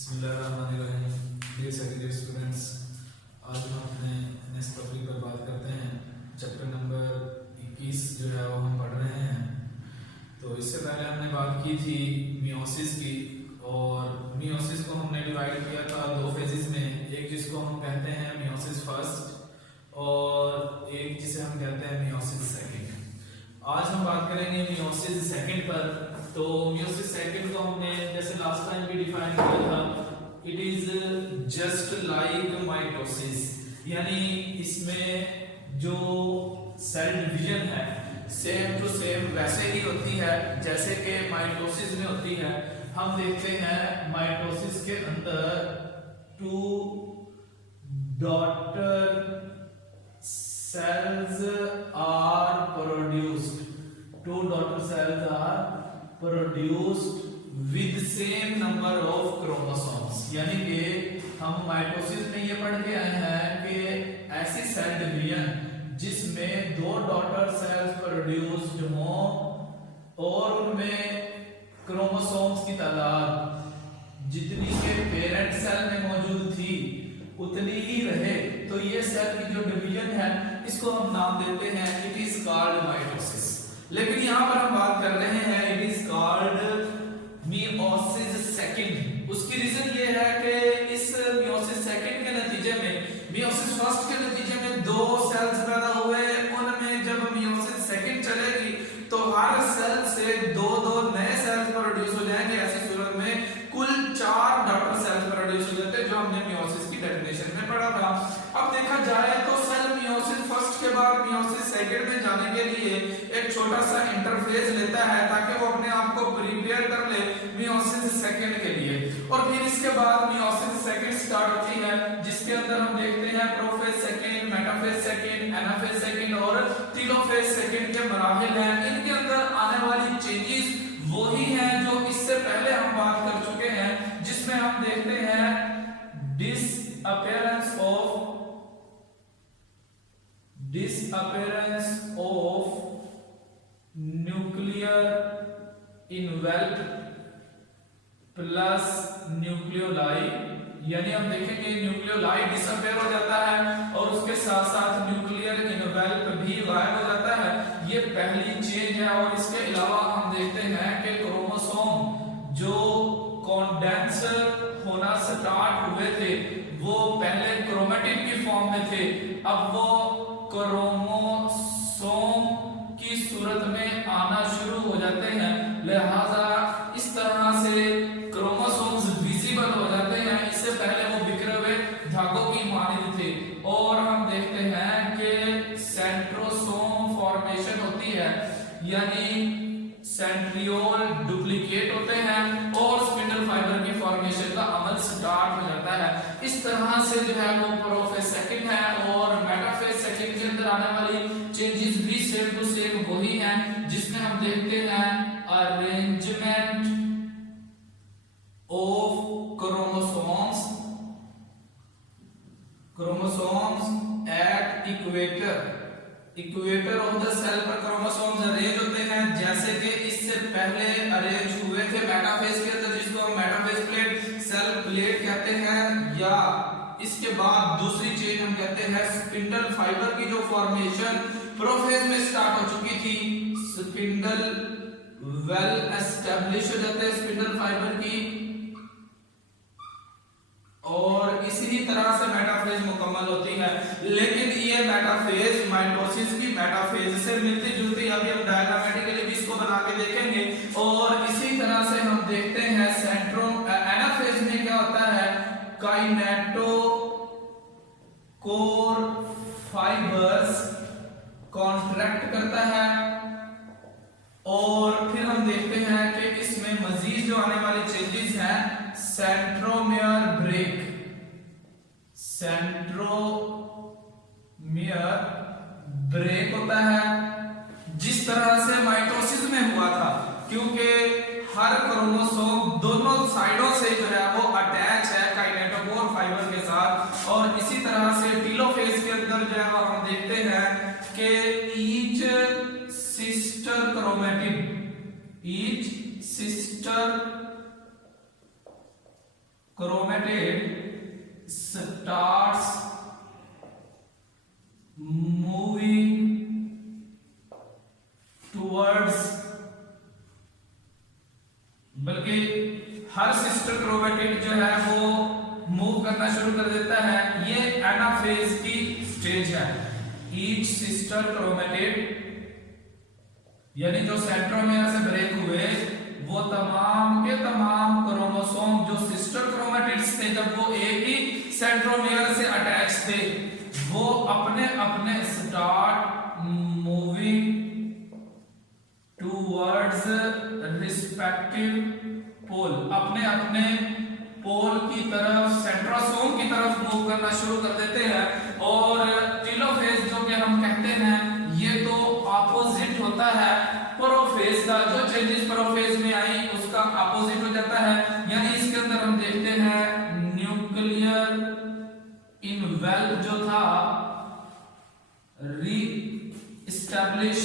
बिस्मिल्लाहिर्रहमानिर्रहीम। Dear second year students, आज हम अपने नेक्स्ट टॉपिक पर बात करते हैं। चैप्टर नंबर 21 जो है वो हम पढ़ रहे हैं। तो इससे पहले हमने बात की थी मियोसिस की, और मियोसिस को हमने डिवाइड किया था दो फेजेस में, एक जिसको हम कहते हैं मियोसिस फर्स्ट और एक जिसे हम कहते हैं मियोसिस सेकंड। आज हम बात करेंगे मियोसिस सेकंड पर। तो मियोसिस सेकंड को हमने जैसे लास्ट टाइम भी डिफाइन किया था, it is just like mitosis, यानी इसमें जो सेल डिवीजन है सेम टू सेम वैसे ही होती है जैसे कि माइटोसिस में होती है। हम देखते हैं माइटोसिस के अंदर two daughter cells are produced, two daughter cells are produced with same number of chromosomes. यानी कि हम माइटोसिस में ये पढ़ के आए हैं कि ऐसी सेल डिवीजन जिसमें दो डॉटर सेल्स प्रोड्यूस्ड हो और उनमें क्रोमोसोम्स की तादाद जितनी के पेरेंट सेल में मौजूद थी उतनी ही रहे, तो ये सेल की जो डिवीजन है इसको हम नाम देते हैं इट इज कॉल्ड माइटोसिस। लेकिन यहां पर हम बात कर रहे हैं it is called meiosis second. उसकी रीजन ये है कि इस मियोसिस सेकंड के नतीजे में, मियोसिस फर्स्ट के नतीजे में दो सेल्स पैदा हुए, उनमें जब मियोसिस सेकंड चलेगी तो हर सेल से दो दो नए सेल्स प्रोड्यूस हो जाएंगे। ऐसी सूरत में कुल 4 डॉटर सेल्स प्रोड्यूस हो जाते हैं, जो हमने मियोसिस की डेफिनेशन में पढ़ा था। अब देखा जाए तो सेल मियोसिस फर्स्ट के बाद मियोसिस सेकंड में जाने के लिए एक छोटा सा इंटरफेज लेता है ताकि वो अपने आप को प्रिपेयर कर ले मियोसिस सेकंड के लिए, और फिर इसके बाद मियोसिस सेकंड स्टार्ट होती है जिसके अंदर हम देखते हैं prophase second, metaphase second, anaphase second और टेलोफेज सेकंड के मराहिल हैं। इनके अंदर आने वाली चेंजेस वही हैं जो इससे पहले हम बात कर चुके हैं, जिसमें हम देखते हैं disappearance of nuclear envelope plus nucleoli, यानी हम देखेंगे न्यूक्लियोलाई डिसअपेयर हो जाता है और उसके साथ साथ न्यूक्लियर इनवेलप भी गायब हो जाता है। ये पहली चेंज है। और इसके अलावा हम देखते हैं कि क्रोमोसोम जो कॉन्डेंस होना स्टार्ट हुए थे वो पहले क्रोमेटिन की फॉर्म में थे, अब वो क्रोमोसोम की सूरत में आना शुरू हो जाते हैं। लिहाजा इस तरह से क्रोमोसोम्स विजिबल हो जाते हैं, इससे पहले वो बिखरे हुए धागों की मानंद थे। और हम देखते हैं कि सेंट्रोसोम फॉर्मेशन होती है, यानी सेंट्रियोल डुप्लीकेट होते हैं और स्पिंडल फाइबर की फॉर्मेशन का अमल स्टार्ट हो जाता है। इस तरह से जो है वो प्रोफेज सेकंड है। और मेटाफेज सेकंड के अंदर आने वाली चेंजेस भी सेम टू सेम वही हैं, जिसमें हम देखते हैं arrangement of chromosomes at equator of the cell पर क्रोमोसोम्स अरेंज होते हैं जैसे कि इससे पहले अरेंज हुए थे मेटाफेज के अंदर, जिसको हम मेटाफेज प्लेट, सेल प्लेट कहते हैं। या इसके बाद दूसरी चेंज हम कहते हैं स्पिंडल फाइबर की जो फॉर्मेशन प्रोफेज में स्टार्ट हो चुकी थी, स्पिंडल वेल एस्टेब्लिश हो जाते हैं स्पिंडल फाइबर की, और इसी तरह से मेटाफेज मुकम्मल होती है। लेकिन ये मेटाफेज माइटोसिस की मेटाफेज से मिलती जुलती, अभी हम डायग्रामेटिकली भी इसको बना के देखेंगे। और इसी तरह से हम देखते हैं एनाफेज में क्या होता है, काइनेटो कोर फाइबर्स कॉन्ट्रैक्ट करता है। और फिर हम देखते हैं कि इसमें मजीद जो आने वाली चेंजेस हैं, सेंट्रोमियर ब्रेक होता है, जिस तरह से माइटोसिस में हुआ था, क्योंकि हर क्रोमोसोम दोनों साइडों से जो है वो अटैच है काइनेटोकोर फाइबर के साथ। और इसी तरह से टेलोफेज के अंदर जो है हम देखते हैं कि each sister chromatid starts moving towards, बल्कि हर सिस्टर क्रोमेटिड जो है वो मूव करना शुरू कर देता है। ये एनाफेज की स्टेज है। ईच सिस्टर क्रोमेटिड यानी जो सेंट्रोमेयर से ब्रेक हुए वो तमाम के तमाम क्रोमोसोम जो सिस्टर क्रोमेटिड्स थे जब वो एक ही सेंट्रोमेयर से अटैच थे वो अपने अपने स्टार्ट मूविंग टूवर्ड्स रिस्पेक्टिव पोल, अपने अपने पोल की तरफ, सेंट्रोसोम की तरफ मूव करना शुरू कर देते हैं। और टेलोफेज जो कि हम कहते हैं ये तो ऑपोजिट होता है प्रोफेज का। जो चेंजेस प्रोफेज में आई उसका ऑपोजिट हो जाता है। यानी इसके अंदर हम देखते हैं न्यूक्लियर इनवेल्व जो था री एस्टैब्लिश,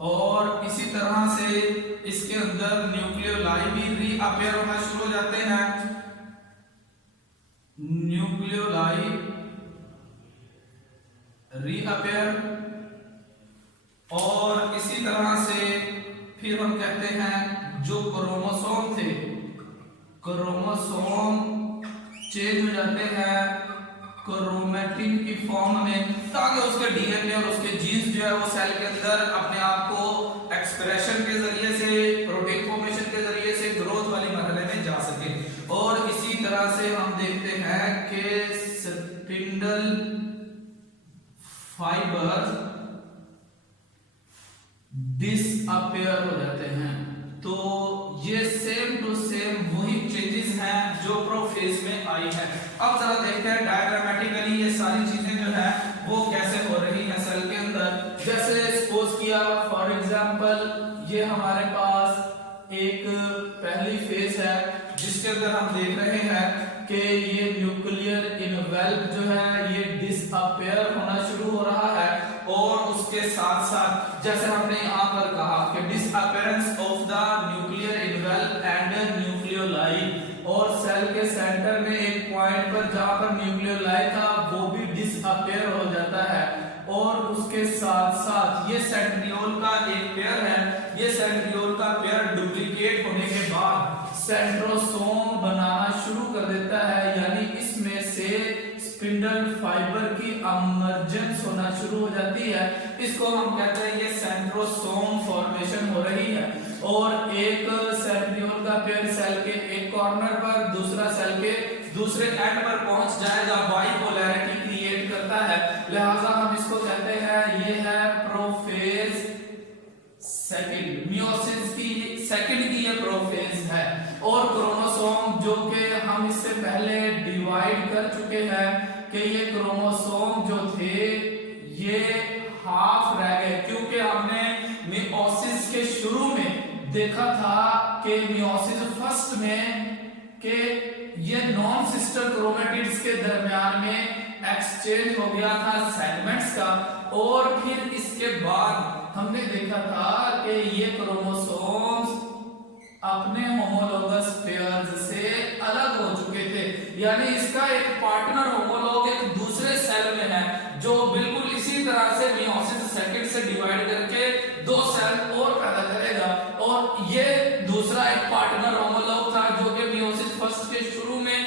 और इसी तरह से इसके अंदर न्यूक्लियोलाई भी रीअपेयर होना शुरू हो जाते हैं। न्यूक्लियोलाई रीअपेयर, और इसी तरह से फिर हम कहते हैं जो क्रोमोसोम थे, क्रोमोसोम चेंज हो जाते हैं क्रोमैटिन की फॉर्म में, ताकि उसके डीएनए और उसके जीन्स जो है वो सेल के अंदर अपने आप को एक्सप्रेशन के जरिए से, प्रोटीन फॉर्मेशन के जरिए से ग्रोथ वाली मरहले में जा सके। और इसी तरह से हम देखते हैं कि स्पिंडल फाइबर डिसअपियर हो जाते हैं। तो ये सेम टू सेम वही चेंजेस हैं जो प्रोफेज में आई है। अब जरा देखते हैं डायग्रामेटिकली ये सारी चीजें जो है वो कैसे हो रही हैं सेल के अंदर। जैसे सपोज किया फॉर एग्जांपल ये हमारे पास एक पहली फेज है जिसके अंदर हम देख रहे हैं कि ये न्यूक्लियर इनवेल्व जो है ये डिसअपियर होना शुरू हो रहा है। और उसके साथ साथ जैसे हमने यहाँ पर कहा कि disappearance of the nuclear envelope and nucleoli, और सेल के सेंटर में एक पॉइंट पर जहां पर न्यूक्लियोलाई था वो भी डिसअपियर हो जाता है। और उसके साथ साथ ये सेंट्रियोल का एक पेयर है, ये सेंट्रियोल का पेयर डुप्लीकेट होने के बाद सेंट्रोसोम बनाना शुरू कर देता है। यानी इसमें से स्पिंडल फाइबर की इमर्जेंस होना शुरू हो जाती है। इसको हम कहते हैं ये सेंट्रोसोम फॉर्मेशन हो रही है। और एक सेंट्रियोल का पेयर सेल के एक कॉर्नर पर, दूसरा सेल के दूसरे एंड पर पहुंच जाएगा, बाइपोलैरिटी क्रिएट करता है। लिहाजा हम इसको कहते हैं ये है प्रोफेज सेकंड, मियोसिस की सेकंड की ये प्रोफेज है। और क्रोमोसोम जो कि हम इससे पहले डिवाइड कर चुके हैं कि ये क्रोमोसोम जो थे ये हाफ रह गए, क्योंकि हमने मियोसिस के शुरू में देखा था कि मियोसिस फर्स्ट में कि ये नॉन सिस्टर क्रोमेटिड्स के दरमियान में एक्सचेंज हो गया था सेगमेंट्स का। और फिर इसके बाद हमने देखा था कि ये क्रोमोसोम्स अपने होमोलोगस पेयर्स से अलग हो चुके थे। यानी इसका एक पार्टनर होमोलॉग एक दूसरे सेल में है जो बिल्कुल इसी तरह से मियोसिस सेकंड से डिवाइड करके दो सेल और पैदा करेगा। और ये दूसरा एक पार्टनर होमोलॉग था जो कि मियोसिस फर्स्ट के शुरू में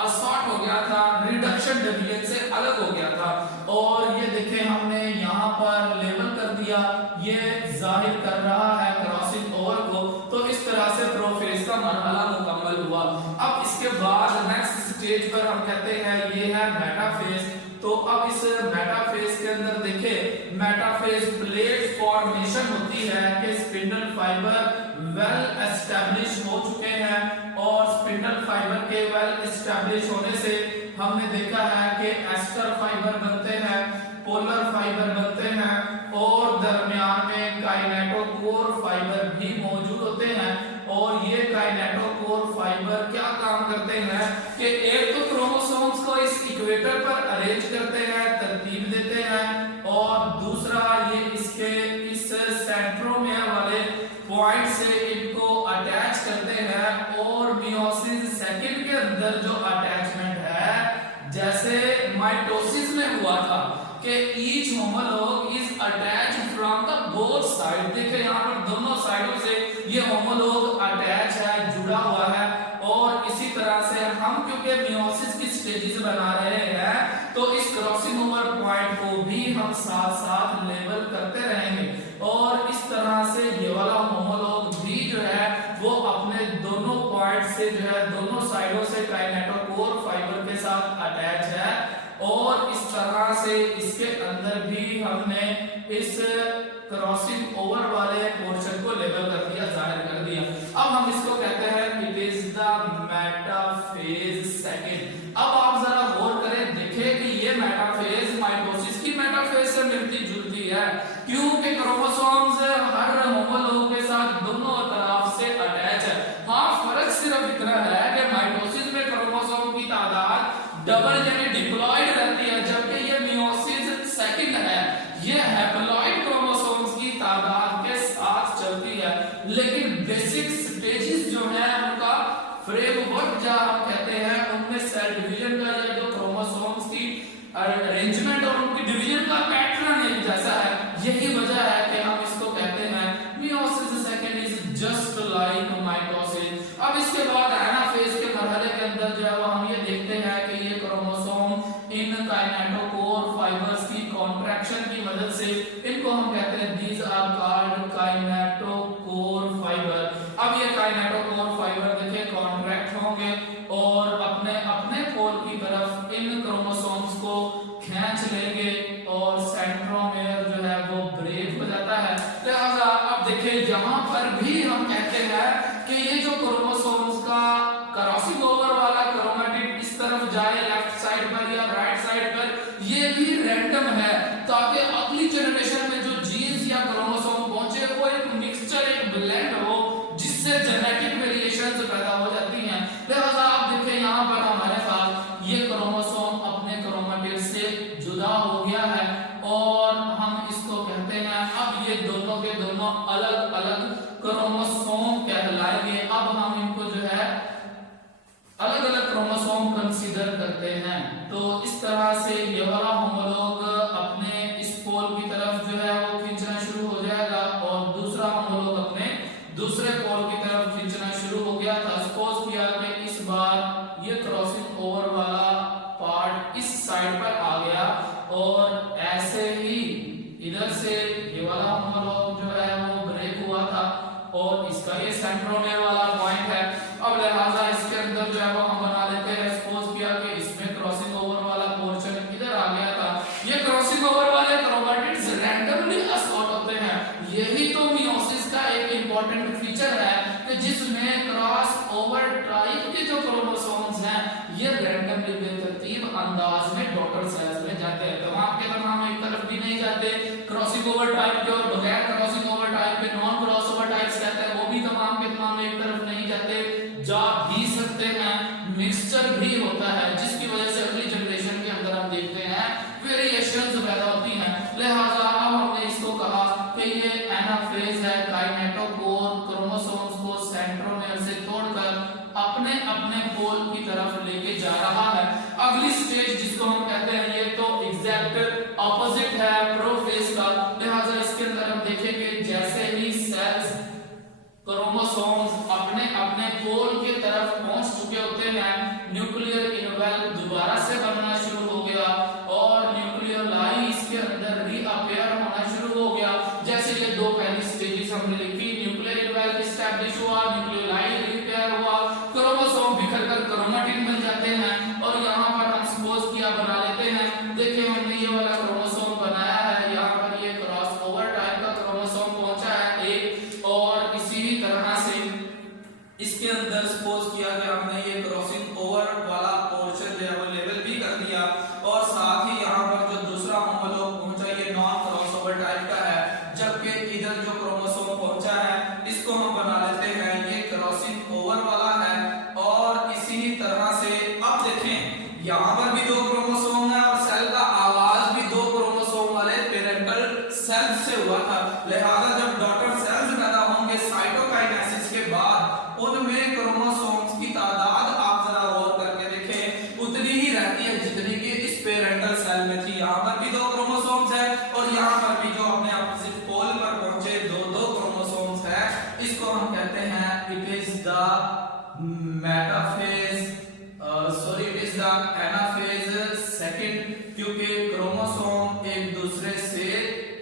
असॉर्ट हो गया था, रिडक्शन डिवीजन से अलग हो गया था। और ये देखें हमने यहाँ पर लेबल कर दिया, ये जाहिर कर रहा है क्रॉसिंग ओवर को। तो इस तरह से प्रोफेज का मरहला मुकम्मल हुआ। अब इसके बाद नेक्स्ट स्टेज पर हम कहते हैं ये है मेटाफेज। तो अब इस मेटाफेज के अंदर देखें, मेटाफेज प्लेट फॉर्मेशन होती है कि स्पिंडल फाइबर वेल एस्टैब्लिश हो चुके हैं। और स्पिंडल फाइबर के वेल एस्टैब्लिश होने से हमने देखा है कि एस्टर फाइबर बनते हैं, पोलर फाइबर बनते हैं, और दरमियान में काइनेटोकोर फाइबर भी मौजूद होते हैं। और ये काइनेटोकोर फाइबर क्या काम करते हैं कि एक तो क्रोमोसोम्स को इस इक्वेटर पर अरेंज करते हैं, तरतीब देते हैं, और दूसरा ये इसके इस सेंट्रोमेयर वाले के अंदर जो अटैचमेंट है, जैसे माइटोसिस में हुआ था कि each homologue is attached from the both side. देखिए यहाँ पर दोनों साइडों से ये होमोलॉग अटैच है, जुड़ा हुआ है। और इसी तरह से हम क्योंकि मियोसिस की स्टेजेस बना रहे हैं तो इस क्रॉसिंग ओवर पॉइंट को भी हम साथ साथ लेबल करते रहेंगे। और इस तरह से ये वाला होमोलॉग भी जो है वो अपने दोनों पॉइंट से जो है दोनों साइडों से काइनेटोकोर फाइबर के साथ अटैच है। और इस तरह से इसके अंदर भी हमने इस क्रॉसिंग ओवर वाले पोर्शन को लेबल कर दिया, जाहिर कर दिया। अब हम इसको कहते हैं it is the metaphase second. अब आप जरा गौर करें, देखें कि ये मेटाफेज माइटोसिस की मेटाफेज से मिलती जुलती है, क्योंकि क्रोमोसोम्स हर होमोलॉग के साथ दोनों तरफ से अटैच है। हाँ, फर्क सिर्फ इतना है कि माइटोसिस में क्रोमोसोम की तादाद डबल यानी डिप्लॉयड रहती है, जबकि ये मियोसिस सेकंड है, ये हैप्लॉइड क्रोमोसोम्स की तादाद के साथ चलती है। लेकिन बेसिक स्टेजेस जो है उनका फ्रेमवर्क जहां हम कहते हैं उनमें सेल डिवीजन का या जो क्रोमोसोम्स की अरेंजमेंट और उनकी डिवीजन का पैटर्न एक जैसा है। यही वजह है कि हम इसको कहते हैं meiosis second is just like mitosis. अब इसके बाद एनाफेज के मरहले के अंदर जो है हम ये देखते हैं कि ये क्रोमोसोम इन काइनेटोकोर फाइबर्स की कॉन्ट्रैक्शन की मदद से, इनको हम कहते हैं these are called kinetochore fibre. अब ये काइनेटोकोर फाइबर देखिए कॉन्ट्रैक्ट होंगे और अपने अपने पोल की तरफ इन क्रोमोसोम्स को खींच लेंगे और सेंट्रोमेयर जो है वो ब्रेक हो जाता है। लिहाजा अब देखिए यहाँ पर भी हम कहते हैं कि ये जो क्रोमोसोम्स का क्रॉसिंग ओवर वाला क्रोमैटिड इस तरफ जाए लेफ्ट साइड पर या राइट साइड पर, ये भी रैंडम है, ताकि अगली जनरेशन में जो जीन्स या क्रोमोसोम पहुंचे वो एक मिक्सचर, एक ब्लेंड हो, जिससे जेनेटिक वेरिएशंस पैदा हो जाती हैं। लिहाजा आप देखिए यहाँ पर हमारे पास ये क्रोमोसोम अपने क्रोमैटिड से जुदा हो गया है और हम इसको कहते हैं अब ये दोनों के दोनों अलग अलग क्रोमोसोम कहलाएंगे। अब हम इनको जो है अलग अलग क्रोमोसोम कंसीडर करते हैं। तो इस तरह से ये वाला होमोलॉग अपने इस पोल की तरफ जो है वो खींचना शुरू हो जाएगा और दूसरा होमोलॉग अपने दूसरे पोल की तरफ खींचना शुरू हो गया था। सपोज किया कि इस बार ये क्रॉसिंग ओवर वाला पार्ट इस साइड पर आ गया और ऐसे ही इधर से ये वाला होमोलॉग जो है वो ब्रेक हुआ था और इसका ये सेंट्रोमेयर वाला पॉइंट है। अब लिहाजा इसके अंदर जो है वो हम बना लेते हैं, सपोज किया कि इसमें क्रॉसिंग ओवर वाला पोर्शन इधर आ गया था। ये क्रॉसिंग ओवर वाले क्रोमैटिड्स रैंडमली असॉर्ट होते हैं। यही तो मियोसिस का एक इंपॉर्टेंट फीचर है कि जिसमें क्रॉस ओवर टाइप के जो क्रोमोसोम्स हैं ये रैंडमली बेतरतीब अंदाज में डॉटर सेल्स में जाते हैं। तमाम के तमाम एक तरफ भी नहीं जाते, क्रॉसिंग ओवर टाइप के और बगैर क्रॉसिंग ओवर टाइप के नॉन क्रॉस ओवर टाइप्स कहते हैं, वो भी तमाम के तमाम एक तरफ नहीं जाते, जा भी सकते हैं, मिक्सचर भी होता है, जिसकी वजह से अगली जनरेशन के अंदर हम देखते हैं वेरिएशंस पैदा होती हैं। लिहाजा अब हमने इसको कहा कि ये एनाफेज है, काइनेटोकोर क्रोमोसोम्स को सेंट्रोमेयर से तोड़कर अपने अपने पोल की तरफ लेके जा रहा है। अगली स्टेज जिसको हम कहते हैं ये तो एग्जैक्ट ऑपोजिट है प्रोफेज का। लिहाजा इसके अंदर हम देखेंगे जैसे ही सेल्स क्रोमोसोम्स अपने अपने पोल की तरफ पहुंच चुके होते हैं, न्यूक्लियर इनवेल दोबारा से बनना शुरू हो गया और न्यूक्लियोलाई इसके अंदर रीअपेयर होना शुरू हो गया। जैसे ये दो पहली स्टेजेस हमने लिखी, न्यूक्लियर इनवेल एस्टैब्लिश हुआ, न्यूक्लियोलाई रीअपेयर हुआ, क्रोमोसोम बिखरकर क्रोमैटिड बन जाते हैं और यहाँ पर हम सपोज किया बना लेते हैं। देखिए हमने ये वाला क्रोमोसोम बनाया है, यहाँ पर ये क्रॉस ओवर टाइप का क्रोमोसोम पहुंचा है एक, और इसी तरह से इसके अंदर सपोज किया कि हमने ये क्रॉसिंग ओवर वाला पोर्शन जो है वो लेवल भी कर दिया और साथ ही यहाँ पर जो दूसरा होमोलॉग पहुंचा ये नॉन क्रॉस ओवर टाइप का है, जबकि इधर जो क्रोमोसोम पहुंचा है इसको हम बना लेते हैं ये क्रॉसिंग ओवर वाला है। और इसी तरह से अब देखें यहाँ पर भी दो क्रोमोसोम है और सेल का आगाज भी दो क्रोमोसोम वाले पेरेंटल सेल से हुआ था। लिहाजा जब डॉटर सेल्स पैदा होंगे साइटोकाइनेसिस के बाद उनमें क्रोमोसोम्स की तादाद आप जरा गौर कहते हैं it is the metaphase, sorry it is the anaphase second, क्योंकि क्रोमोसोम एक दूसरे से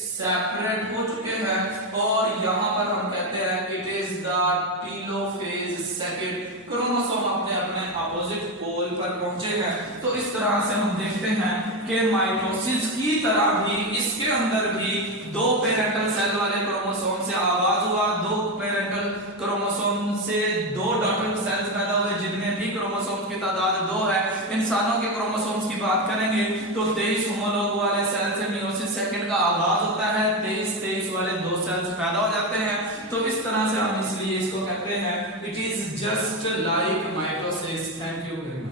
सेपरेट हो चुके हैं। और यहां पर हम कहते हैं it is the telophase second, chromosome अपने अपने अपोजिट पोल पर पहुंचे हैं। तो इस तरह से हम देखते हैं कि माइटोसिस की तरह भी इसके अंदर भी दो पेरेंटल सेल वाले क्रोमोसोम से आगाज हुआ, दो पेरेंटल क्रोमोसोम से दो डॉटर सेल्स पैदा हुए जिनमें भी क्रोमोसोम्स की तादाद 2 है। इंसानों के क्रोमोसोम्स की बात करेंगे तो 23 होमोलॉग वाले सेल से मियोसिस सेकंड का आगाज होता है, 23 वाले दो सेल्स पैदा हो जाते हैं। तो इस तरह से हम इसलिए इसको कहते हैं it is just like mitosis. Thank you very much.